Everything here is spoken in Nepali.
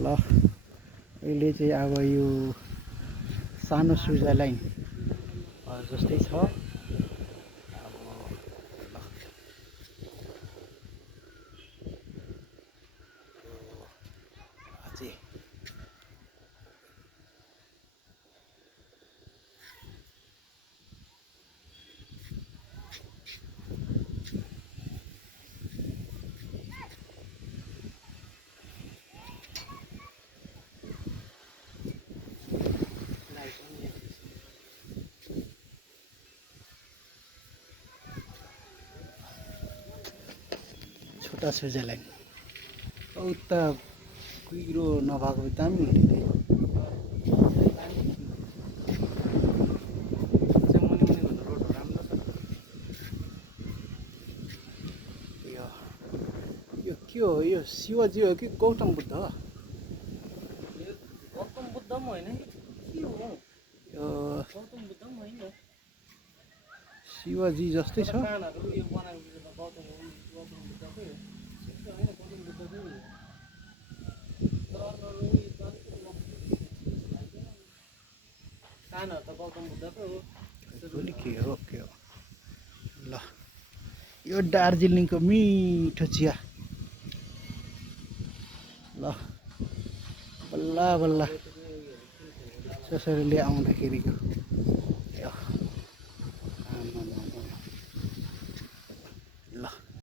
ल अहिले चाहिँ अब यो सानो स्विजरल्यान्ड जस्तै छ। अब ल अझै छोटा स्विजरल्यान्ड उता कुहिरो नभएको दामी हुने थियो। यो के हो? यो शिवजी हो कि गौतम बुद्ध हो? गौतम बुद्ध पनि होइन कि के हो? यो गौतम बुद्ध पनि होइन। शिवजी जस्तै छ। कानहरु यो बनाएको त गौतम बुद्धकै हो। त्यो होइन गौतम बुद्धकै हो। कानहरु त गौतम बुद्धकै हो। कुनै के हो के हो? ल यो दार्जिलिङको मिठो चिया। ल बल्ल बल्ल त्यसरी आउँदाखेरिको